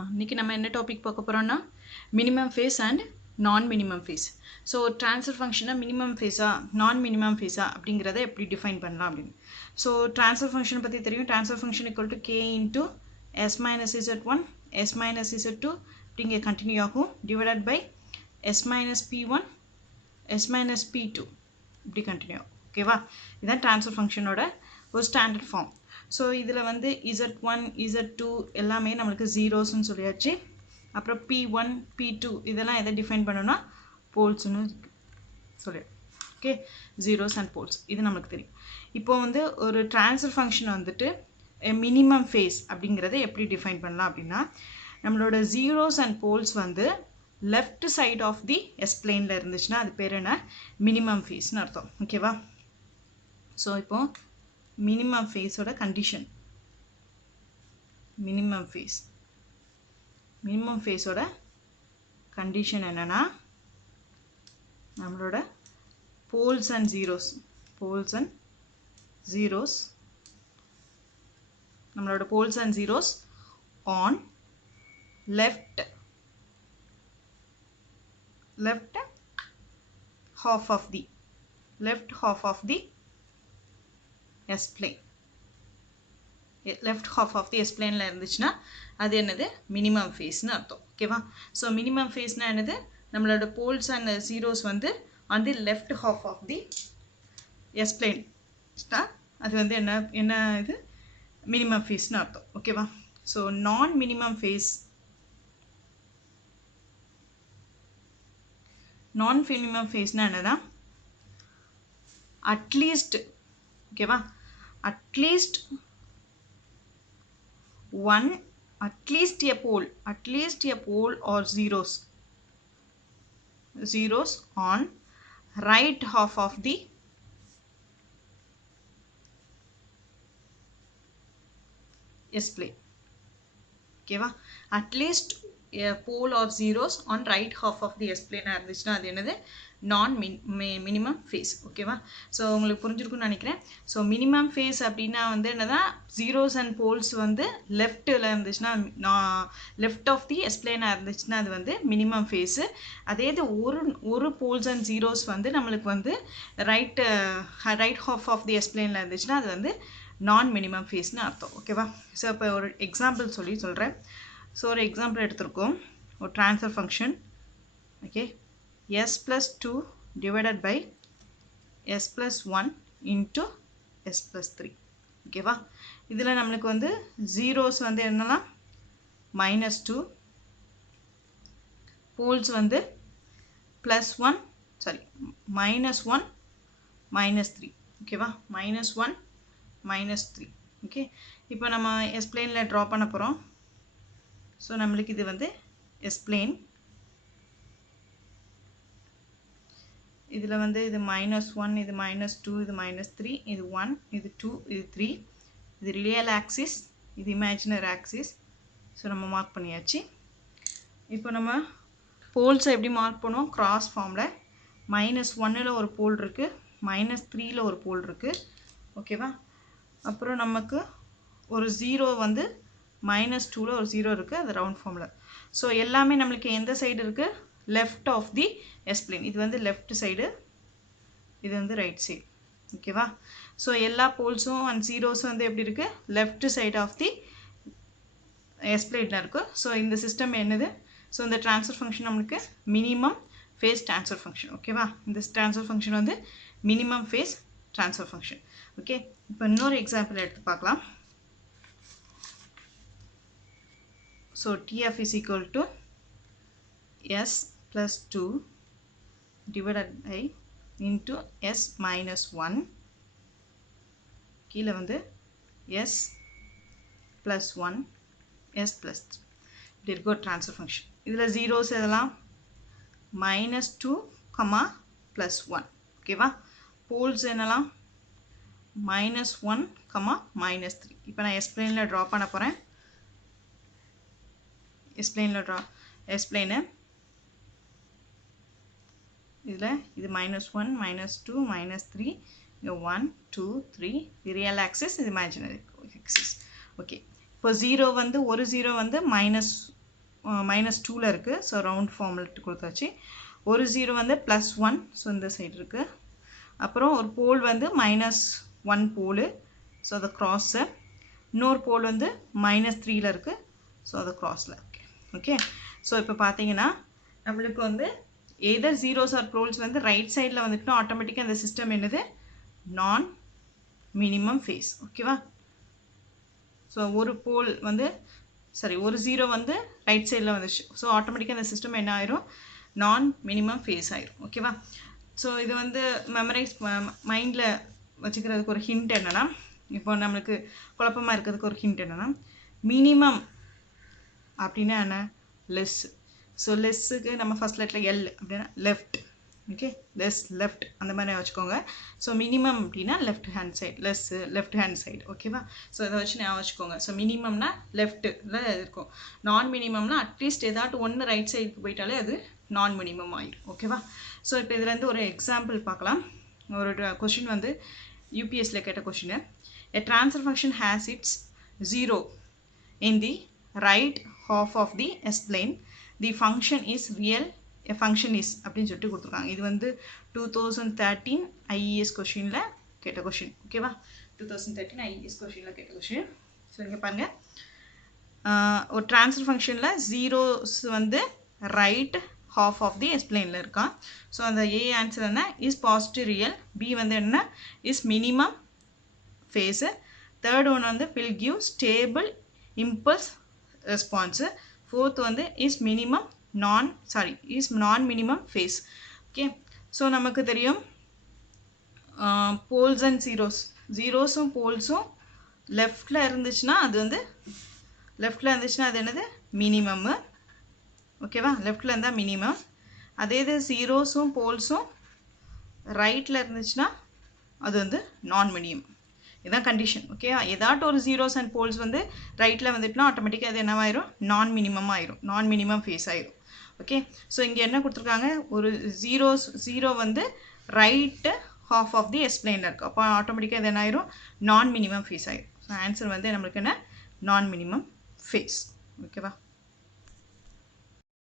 இன்னைக்கு நம்ம என்ன டாபிக் பார்க்க போகிறோம்னா மினிமம் ஃபேஸ் அண்ட் நான் மினிமம் ஃபேஸ். ஸோ ட்ரான்ஸ்ஃபர் ஃபங்க்ஷனை மினிமம் ஃபேஸா நான் மினிமம் ஃபேஸா அப்படிங்கிறத எப்படி டிஃபைன் பண்ணலாம் அப்படின்னு. ஸோ ட்ரான்ஸ்ஃபர் ஃபங்க்ஷனை பற்றி தெரியும். Transfer function equal to K into S minus Z one S minus Z two அப்படிங்க கண்டினியூ ஆகும் divided by S minus P one S minus P two இப்படி கண்டினியூ ஆகும். ஓகேவா? இதுதான் ட்ரான்ஸ்ஃபர் ஃபங்க்ஷனோட ஒரு ஸ்டாண்டர்ட் ஃபார்ம். ஸோ இதில் வந்து Z1 Z2 எல்லாமே நம்மளுக்கு ஜீரோஸ்ன்னு சொல்லியாச்சு. அப்புறம் P1 P2 இதெல்லாம் எதை டிஃபைன் பண்ணணும்னா போல்ஸ்ன்னு சொல்லிடு. ஓகே, ஜீரோஸ் அண்ட் போல்ஸ் இது நம்மளுக்கு தெரியும். இப்போ வந்து ஒரு ட்ரான்ஸ்ஃபர் ஃபங்க்ஷன் வந்துட்டு மினிமம் ஃபேஸ் அப்படிங்கிறத எப்படி டிஃபைன் பண்ணலாம் அப்படின்னா, நம்மளோட ஜீரோஸ் அண்ட் போல்ஸ் வந்து left side of the S பிளேனில் இருந்துச்சுன்னா அது பேர் என்ன? மினிமம் ஃபேஸ்னு அர்த்தம். ஓகேவா? ஸோ இப்போ மினிமம் ஃபேஸோட கண்டிஷன், மினிமம் ஃபேஸோட கண்டிஷன் என்னன்னா, நம்மளோட poles and zeros on left half of the S plane. left half of the S planeல இருந்துச்சுன்னா அது என்னது? மினிமம் ஃபேஸ்னு அர்த்தம். ஓகேவா? ஸோ மினிமம் ஃபேஸ்னா என்னது? நம்மளோட போல்ஸ் அண்ட் ஜீரோஸ் வந்து on the left half of the S plane, அது வந்து என்ன இது? மினிமம் ஃபேஸ்னு அர்த்தம். ஓகேவா? ஸோ நான் மினிமம் ஃபேஸ்னா என்னன்னா, அட்லீஸ்ட், ஓகேவா, at least a pole or zeros on right half of the S plane. ஓகேவா? At least a pole or zeros on right half of the S plane இருந்துச்சுன்னா அது என்னது? நான் மினிமம் ஃபேஸ். ஓகேவா? ஸோ உங்களுக்கு புரிஞ்சிருக்குன்னு நினைக்கிறேன். ஸோ மினிமம் ஃபேஸ் அப்படின்னா வந்து என்னதான், ஜீரோஸ் அண்ட் போல்ஸ் வந்து லெஃப்டில் இருந்துச்சுன்னா, லெஃப்ட் ஆஃப் தி எஸ் பிளேனாக இருந்துச்சுன்னா அது வந்து மினிமம் ஃபேஸு. அதே இது ஒரு போல்ஸ் அண்ட் ஜீரோஸ் வந்து நம்மளுக்கு வந்து right half of the S பிளேனில் இருந்துச்சுன்னா அது வந்து நான் மினிமம் ஃபேஸ்னு அர்த்தம். ஓகேவா? ஸோ இப்போ ஒரு எக்ஸாம்பிள் சொல்கிறேன். ஸோ ஒரு எக்ஸாம்பிள் எடுத்திருக்கோம். ஒரு transfer function. Okay, s plus 2 divided by s plus 1 into s plus 3. ஓகேவா? இதில் நம்மளுக்கு வந்து ஜீரோஸ் வந்து என்னலாம்? -2, போல்ஸ் வந்து -1 -3. ஓகேவா? -1 -3. ஓகே, இப்போ நம்ம எஸ் பிளேனில் ட்ரா பண்ண போகிறோம். ஸோ நம்மளுக்கு இது வந்து எஸ் பிளேன். இதில் வந்து இது -1, இது -2, இது -3, இது 1, இது 2, இது 3. இது ரியல் ஆக்சிஸ், இது இமேஜினரி ஆக்சிஸ். ஸோ நம்ம மார்க் பண்ணியாச்சு. இப்போ நம்ம போல்ஸை எப்படி மார்க் பண்ணுவோம்? கிராஸ் ஃபார்மில் -1ல் ஒரு போல் இருக்குது, -3ல் ஒரு போல் இருக்குது. ஓகேவா? அப்புறம் நமக்கு ஒரு ஜீரோ வந்து -2ல் ஒரு ஜீரோ இருக்குது, அது ரவுண்ட் ஃபார்மில். ஸோ எல்லாமே நம்மளுக்கு எந்த சைடு இருக்குது? Left of the S plane. இது வந்து லெஃப்ட் சைடு, இது வந்து ரைட் சைடு. ஓகேவா? ஸோ எல்லா போல்ஸும் அண்ட் ஜீரோஸும் வந்து எப்படி இருக்குது? Left side of the S பிளேனில் இருக்குது. ஸோ இந்த சிஸ்டம் என்னது? ஸோ இந்த ட்ரான்ஸ்ஃபர் ஃபங்க்ஷன் நம்மளுக்கு மினிமம் ஃபேஸ் ட்ரான்ஸ்ஃபர் ஃபங்க்ஷன். ஓகேவா? இந்த ட்ரான்ஸ்ஃபர் ஃபங்க்ஷன் வந்து minimum phase transfer function. Okay, இப்போ இன்னொரு எக்ஸாம்பிள் எடுத்து பார்க்கலாம். So TF is equal to S plus 2 divided by into S minus 1. கீழே வந்து S plus 1 S plus 3. இப்படி இருக்கும் ஒரு ட்ரான்ஸ்ஃபர் ஃபங்க்ஷன். இதில் ஜீரோஸ் எதெல்லாம்? -2, +1. ஓகேவா? போல்ஸ் என்னலாம்? -1, -3. இப்போ நான் எஸ் பிளேனில் ட்ரா பண்ண போகிறேன். எஸ் பிளேனு இதில் இது -1 -2 -3, இங்கே 1 2 3. இது ரியல் ஆக்சிஸ், இது இமேஜினரி ஆக்சிஸ். ஓகே, இப்போ ஜீரோ வந்து ஒரு ஜீரோ வந்து -2ல இருக்குது. ஸோ ரவுண்ட் ஃபார்மில் கொடுத்தாச்சு. ஒரு 0 வந்து +1, ஸோ இந்த சைடு இருக்குது. அப்புறம் ஒரு போல் வந்து -1 போல், ஸோ அதை க்ராஸு. இன்னொரு போல் வந்து -3ல இருக்குது, ஸோ அது க்ராஸில் இருக்குது. ஓகே, ஸோ இப்போ பார்த்தீங்கன்னா நம்மளுக்கு வந்து எதர் ஜீரோஸ் ஆர் போல்ஸ் வந்து ரைட் சைடில் வந்துட்டுனா ஆட்டோமேட்டிக்காக அந்த சிஸ்டம் என்னது, நான் மினிமம் ஃபேஸ். ஓகேவா? ஸோ ஒரு போல் வந்து ஒரு 0 வந்து ரைட் சைடில் வந்துச்சு. ஸோ ஆட்டோமேட்டிக்காக அந்த சிஸ்டம் என்ன ஆயிரும், நான் மினிமம் ஃபேஸ் ஆயிரும். ஓகேவா? ஸோ இது வந்து மெமரைஸ் மைண்டில் வச்சுக்கிறதுக்கு ஒரு ஹிண்ட் என்னென்னா, இப்போ நம்மளுக்கு குழப்பமாக இருக்கிறதுக்கு ஒரு ஹிண்ட் என்னென்னா, மினிமம் அப்படின்னா என்ன, லெஸ். ஸோ லெஸ்ஸுக்கு நம்ம ஃபஸ்ட் லெட்டில் எல் அப்படின்னா லெஃப்ட். ஓகே, லெஸ் லெஃப்ட் அந்த மாதிரி வச்சுக்கோங்க. ஸோ மினிமம் அப்படின்னா left hand side, less left hand side. ஓகேவா? ஸோ இதை வச்சு ஞாபகம் வச்சுக்கோங்க. ஸோ மினிமம்னா லெஃப்ட்டில் இருக்கும், நான் மினிமம்னா அட்லீஸ்ட் ஏதாட்டு ஒன்று ரைட் சைடுக்கு போயிட்டாலே அது நான் மினிமம் ஆயிடும். ஓகேவா? ஸோ இப்போ இதுலேருந்து ஒரு எக்ஸாம்பிள் பார்க்கலாம். ஒரு கொஷின் வந்து யூபிஎஸ்சியில் கேட்ட question. A transfer function has its 0 in the right half of the S-plane. The function is real. A function is அப்படின்னு சொல்லிட்டு கொடுத்துருக்காங்க. இது வந்து 2013 IES கொஷினில் கேட்ட கொஷின். ஓகேவா? 2013 IES கொஷினில் கேட்ட கொஷின். ஸோ இங்கே பாருங்கள், ஒரு ட்ரான்ஸ்ஃபர் ஃபங்க்ஷனில் ஜீரோஸ் வந்து ரைட் half of the S-planeல இருக்கான். ஸோ அந்த A ஆன்சர் என்ன, இஸ் பாசிட்டிவ் ரியல். B வந்து என்ன, is minimum phase. Third one வந்து will give stable impulse response. Fourth வந்து is non minimum phase. Okay, so நமக்கு தெரியும் போல்ஸ் அண்ட் ஜீரோஸும் போல்ஸும் லெஃப்டில் இருந்துச்சுன்னா அது என்னது, மினிமம்மு. ஓகேவா? லெஃப்டில் இருந்தால் மினிமம். அதே இது ஜீரோஸும் போல்ஸும் ரைட்டில் இருந்துச்சுன்னா அது வந்து நான் மினிமம். இதுதான் கண்டிஷன். ஓகே, ஏதாட்டும் ஒரு ஜீரோஸ் அண்ட் போல்ஸ் வந்து ரைட்டில் வந்துட்டுனா ஆட்டோமேட்டிக்காக அது என்னவாயிரும், நான் மினிமம் ஆயிரும், நான் மினிமம் ஃபேஸ் ஆயிரும். ஓகே, ஸோ இங்கே என்ன கொடுத்துருக்காங்க, ஒரு ஜீரோ வந்து ரைட்டு half ஆஃப் தி S-planeல இருக்குது. அப்போ ஆட்டோமேட்டிக்காக இது என்ன ஆயிரும், நான் மினிமம் ஃபேஸ் ஆயிரும். ஸோ ஆன்சர் வந்து நம்மளுக்கு என்ன, நான் மினிமம் ஃபேஸ். ஓகேவா?